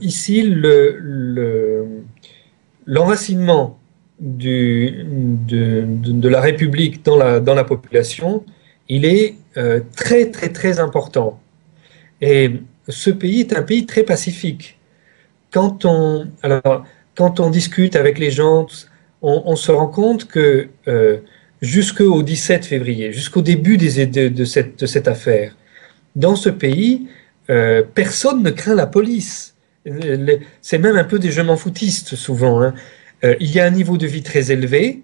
Ici, l'enracinement de la République dans la population, il est très, très, très important. Et ce pays est un pays très pacifique. Alors, quand on discute avec les gens, on se rend compte que jusqu'au 17 février, jusqu'au début de cette affaire, dans ce pays, personne ne craint la police. C'est même un peu des je m'en foutistes souvent, hein. Il y a un niveau de vie très élevé.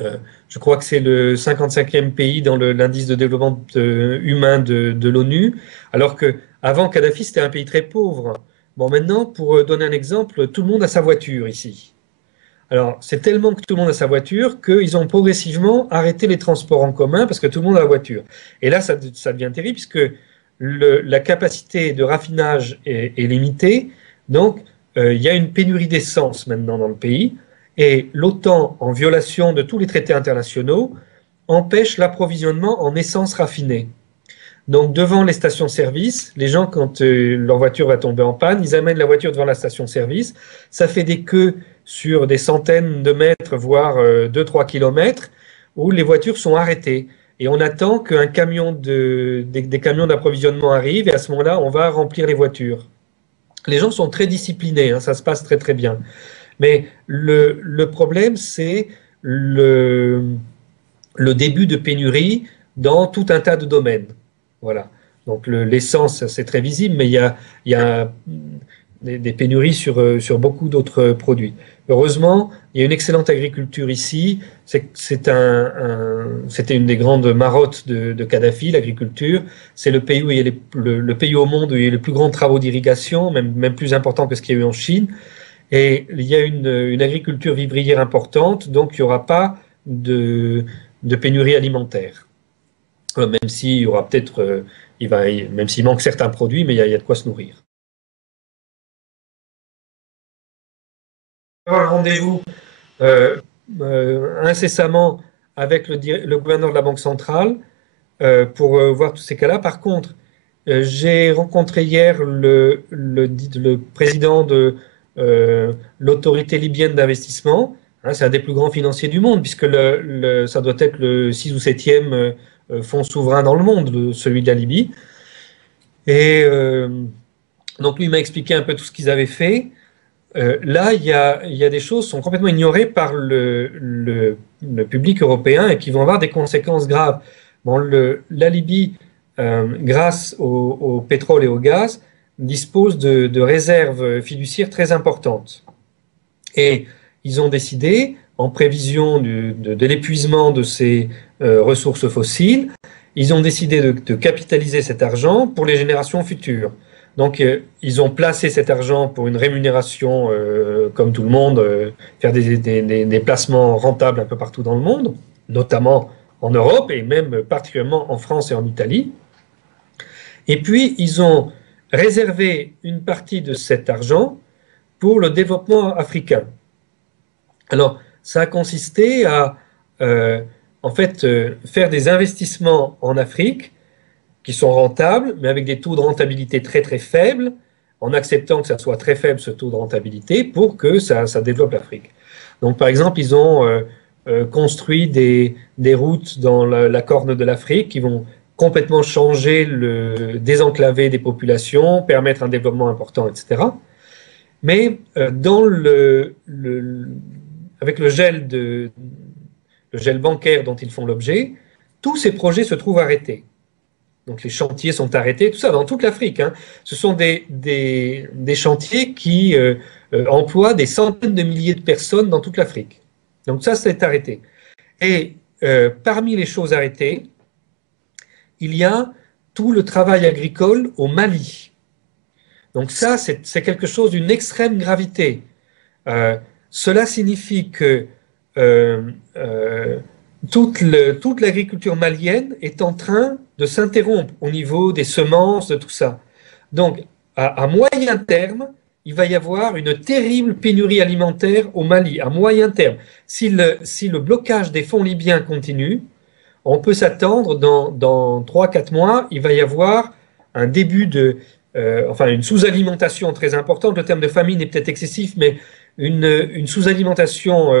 Euh, je crois que c'est le 55e pays dans l'indice de développement humain de l'ONU, alors que avant Kadhafi, c'était un pays très pauvre. Bon, maintenant, pour donner un exemple, tout le monde a sa voiture ici. Alors, c'est tellement que tout le monde a sa voiture qu'ils ont progressivement arrêté les transports en commun parce que tout le monde a la voiture. Et là, ça devient terrible puisque la capacité de raffinage est limitée. Donc, il y a une pénurie d'essence maintenant dans le pays. Et l'OTAN, en violation de tous les traités internationaux, empêche l'approvisionnement en essence raffinée. Donc, devant les stations-service, les gens, quand leur voiture va tomber en panne, ils amènent la voiture devant la station-service. Ça fait des queues sur des centaines de mètres, voire 2-3 kilomètres, où les voitures sont arrêtées. Et on attend qu'un camion des camions d'approvisionnement arrive, et à ce moment-là, on va remplir les voitures. Les gens sont très disciplinés, hein, ça se passe très très bien. Mais le problème, c'est le, le début de pénurie dans tout un tas de domaines. Voilà. Donc l'essence, c'est très visible, mais il y a des pénuries sur beaucoup d'autres produits. Heureusement, il y a une excellente agriculture ici. C'était une des grandes marottes de Kadhafi, l'agriculture. C'est le pays où il y a le pays au monde où il y a les plus grands travaux d'irrigation, même plus important que ce qu'il y a eu en Chine. Et il y a une agriculture vivrière importante, donc il n'y aura pas de pénurie alimentaire. Même s'il y aura peut-être, même s'il manque certains produits, mais il y a de quoi se nourrir. Un rendez-vous euh, incessamment avec le gouverneur de la Banque centrale pour voir tous ces cas-là. Par contre, j'ai rencontré hier le président de l'autorité libyenne d'investissement. Hein, c'est un des plus grands financiers du monde, puisque ça doit être le 6 ou septième fonds souverain dans le monde, celui de la Libye. Et donc lui m'a expliqué un peu tout ce qu'ils avaient fait. Là, il y a des choses qui sont complètement ignorées par le public européen et qui vont avoir des conséquences graves. Bon, la Libye, grâce au pétrole et au gaz, dispose de réserves fiduciaires très importantes. Et ils ont décidé, en prévision de l'épuisement de ces ressources fossiles, ils ont décidé de capitaliser cet argent pour les générations futures. Donc, ils ont placé cet argent pour une rémunération, comme tout le monde, faire des placements rentables un peu partout dans le monde, notamment en Europe et même particulièrement en France et en Italie. Et puis, ils ont réservé une partie de cet argent pour le développement africain. Alors, ça a consisté à, euh, en fait, faire des investissements en Afrique qui sont rentables, mais avec des taux de rentabilité très très faibles, en acceptant que ça soit très faible ce taux de rentabilité pour que ça développe l'Afrique. Donc par exemple, ils ont construit des routes dans la corne de l'Afrique qui vont complètement changer désenclaver des populations, permettre un développement important, etc. Mais avec le gel bancaire dont ils font l'objet, tous ces projets se trouvent arrêtés. Donc les chantiers sont arrêtés, tout ça dans toute l'Afrique, hein. Ce sont des chantiers qui emploient des centaines de milliers de personnes dans toute l'Afrique. Donc ça, c'est arrêté. Et parmi les choses arrêtées, il y a tout le travail agricole au Mali. Donc ça, c'est quelque chose d'une extrême gravité. Euh, Cela signifie que euh, euh, toute l'agriculture malienne est en train de s'interrompre au niveau des semences, de tout ça. Donc, à moyen terme, il va y avoir une terrible pénurie alimentaire au Mali, à moyen terme. Si le blocage des fonds libyens continue, on peut s'attendre dans 3-4 mois, il va y avoir un début enfin une sous-alimentation très importante. Le terme de famine est peut-être excessif, mais une sous-alimentation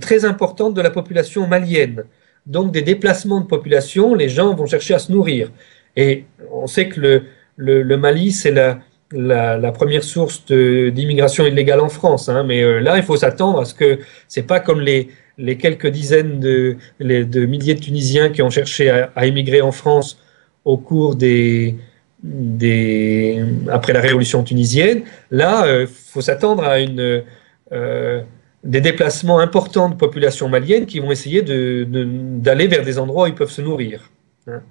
très importante de la population malienne. Donc des déplacements de population, les gens vont chercher à se nourrir. Et on sait que le Mali, c'est la première source d'immigration illégale en France, hein. Mais là, il faut s'attendre à ce que c'est pas comme les quelques dizaines de milliers de Tunisiens qui ont cherché à émigrer en France au cours après la révolution tunisienne. Là, il faut s'attendre à euh, des déplacements importants de populations maliennes qui vont essayer d'aller vers des endroits où ils peuvent se nourrir, hein.